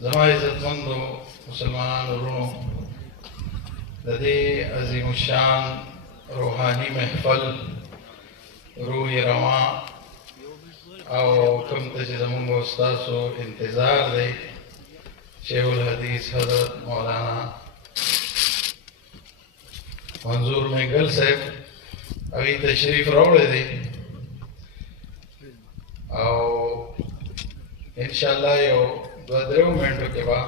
زما عزتمندو مسلمانانو ورونو د دې عظیم الشان روحاني محفل روح روا او کوم ته چې زموږ استادو انتظار دی شیخ الحدیث حضرت مولانا منظور میګل صاحب هغه تشریف راوړی دی او ان شاء الله یو دو درو منټو کې به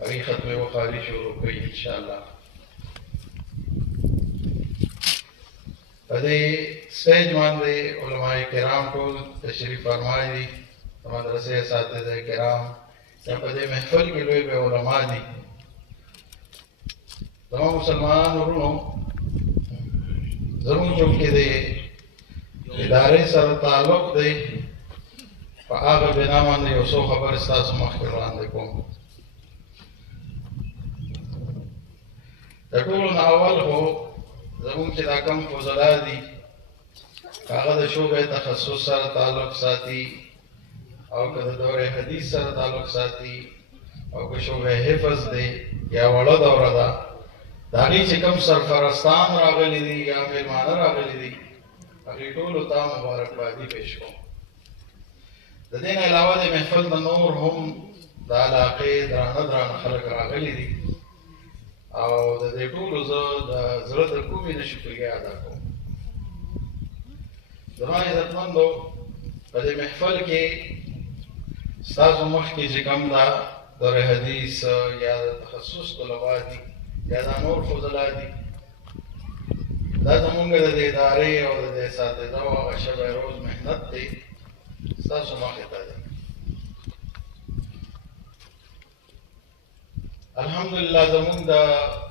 هغه ختمه بخاری شروع کوي ان شاء الله. په دې سټیج باندې علماء کرام ټول تشریف فرمایي دي، مدرسې اساتذه کرام یا په دې محفل کې لوی علماء دي. تمام مسلمانانو ورونو زموږ چې د ادارې سره تعلق دی په هغه بنا باندې یو څو خبرې ستاسو مخکې وړاندې کوم. د ټولو نه اول خو زموږ چې دا کوم فضلا دي هغه د شعبې تخصص سره تعلق ساتي او که د دورې حدیث سره تعلق ساتي او که شعبې حفظ دی یا وړه دوره ده د هغې چې کوم سرپرستان راغلي دي یا مېلمانه راغلي دي هغې ټولو ته مبارکبادي پیش کوم. د دې نه علاوه د محفل د نور هم د علاقې درانه خلک راغلي دي او د دې ټولو زه د زړه د کومې نه شکریه ادا کوم. زما عزتمندو په دې محفل کې ستاسو مخکې چې کوم دا دور حدیث یا د تخصص طلبا دي یا دا نور فضلا دي دا زمونږ د دې ادارې او د دې اساتذه او هغه شبه روز محنت دی ستاسو مخې ته دی. الحمدلله زمونږ د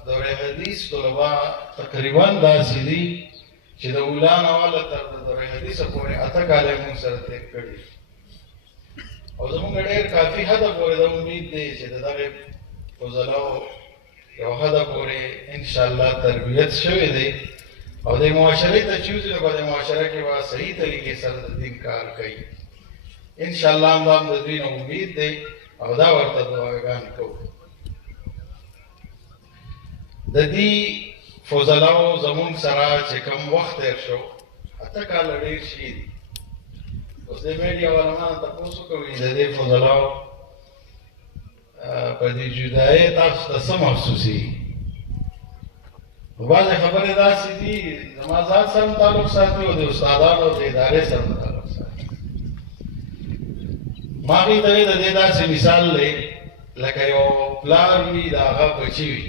دوره حدیث طلبا تقریبا داسې دي چې د اولا نه واله تر د دوره حدیثه پورې 8 کاله موږ سره تېر کړي او زمونږ ډېر کافي حده پورې د امید دی چې د دغې فضلاو یو حده پورې انشاءالله تربیت شوی دی او د معاشرې ته چې وځي نو په دې معاشره کې به صحیح طریقې سره د دین کار کوي انشاءالله. همدا هم د دوی نه امید دی او دا ورته دعاګانې کوو. د دې فضلاو زمونږ سره چې کوم وخت تېر شو 8 کاله ډېر شي دي. اوس د میډیا والا مانه تپوس کوي د دې فضلاو په دې جدایۍ تاسو ته څه محسوسېږي؟ نو بعضې خبرې داسې دي زما ذات سره تعلق ساتي او د استادانو د ادارې سره تعلق ساتي. ما هغې ته د دې داسې مثال دی لکه یو پلار وي د هغه بچي وي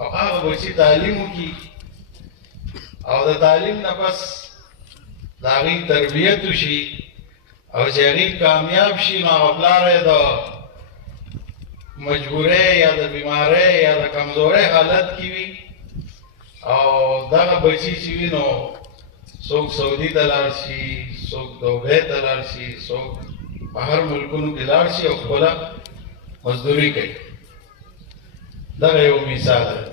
او هغه بچي تعلیم وکړي او د تعلیم نه پس د هغې تربیت وشي او چې هغې کامیاب شي نو هغه پلار یې د مجبورۍ یا د بیمارۍ یا د کمزورۍ حالت کې وي او دغه بچي چې وي نو څوک سعودي ته لاړ شي، څوک دوبۍ ته لاړ شي، څوک بهر ملکونو کې لاړ شي او خپله مزدوري کوي. دغه یو مثال دی.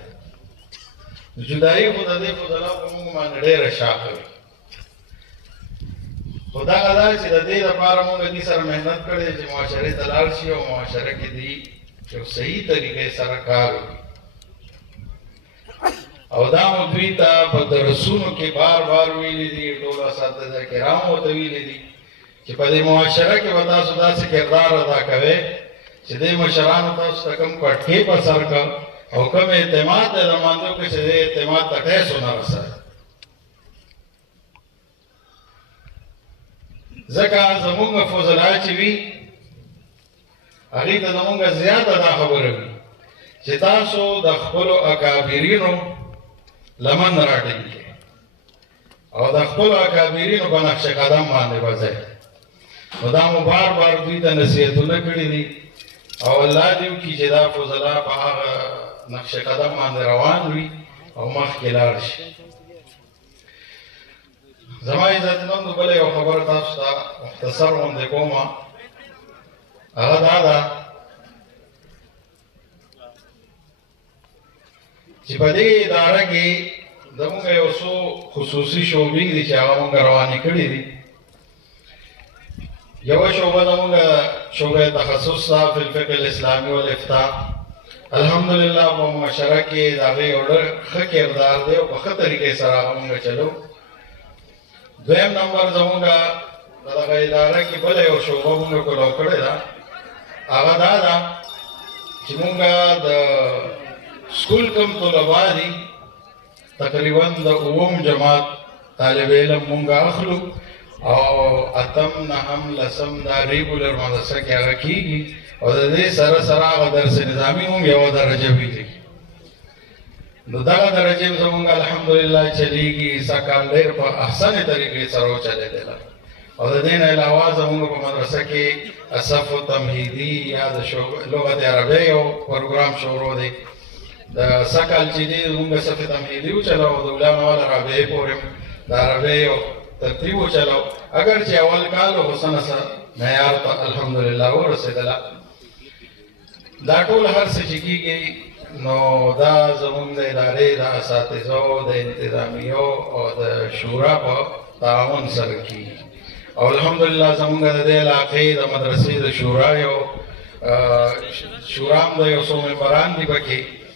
جدایي خو د دې فضلا په موږ باندې ډېره شاقه وي خو دغه دا چې د دې لپاره موږ دې سره محنت کړی چې معاشرې ته لاړ شي او معاشره کې دې یو صحیح طریقې سره کار وکړي او دا مو دوی ته په درسونو کې بار بار ویلي دي، ټولو اساتذه کرامو ته ویلي دي چې په دې معاشره کې به تاسو داسې کردار ادا کوئ چې دې مشرانو تاسو ته کوم پټکې په سر کړ او کوم اعتماد د رماندو کې چې دې اعتماد ته ټیس ونه رسوي. ځکه زمونږ فضلا چې وي هغې ته زمونږ زیاته دا خبره وي چې تاسو د خپلو اکابرینو لمن راټینګ او د خپلو اکابرینو په نقش قدم باندې وځئ. نو دا مو بار بار دوی ته نصیحتونه کړي دي او الله دې وکړي چې دا فضلا په هغه نقش قدم باندې روان وي او مخکې لاړ شي. زما عزتمندو بله یو خبره تاسو ته مختصر غوندې کومه هغه دا ده چې په دې اداره کې زموږ یو څو خصوصي شعبې دي چې هغه موږ روانې کړي دي. یوه شعبه زموږ شعبہ تخصص تھا فی الفقہ الاسلامی والافتاء الحمدللہ په معاشره کې د هغې یو ډېر ښه کردار دی او په ښه طریقې سره هغه مونږ چلو. دویم نمبر زمونږ د دغه اداره کې بله یو شعبه مونږ کولو کړې ده، هغه دا ده چې مونږ د سکول کم طلبا دي تقریبا د اووم جماعت طالب علم مونږ اخلو او اتم نهم لسم دا ریګولر مدرسه کې هغه کېږي او د دې سره سره هغه درس نظامي هم یوه درجه وي دي. نو دغه درجې زمونږ الحمدلله چلیږي، سږ ډېر په احسنې طریقې سره وچلېدله. او د دې نه علاوه زمونږ په مدرسه کې صف تمهیدي یا د لغت عربۍ یو پروګرام شروع دی. د سږ کال چې دی زمونږ صف تمهیدي وچلو د علامه رابعې پورې د عربۍ یو ترتیب وچلو، اگر چې اول کال خو څه نه څه معیار ته الحمدلله ورسېدله. دا ټول هر څه چې کېږي نو دا زمونږ د ادارې د اساتذو د انتظامیو او د شورا په تعاون سره کېږي. او الحمدلله زمونږ د دې علاقې د مدرسې د شورا یو شورا هم د یو څو ممبران دي پکې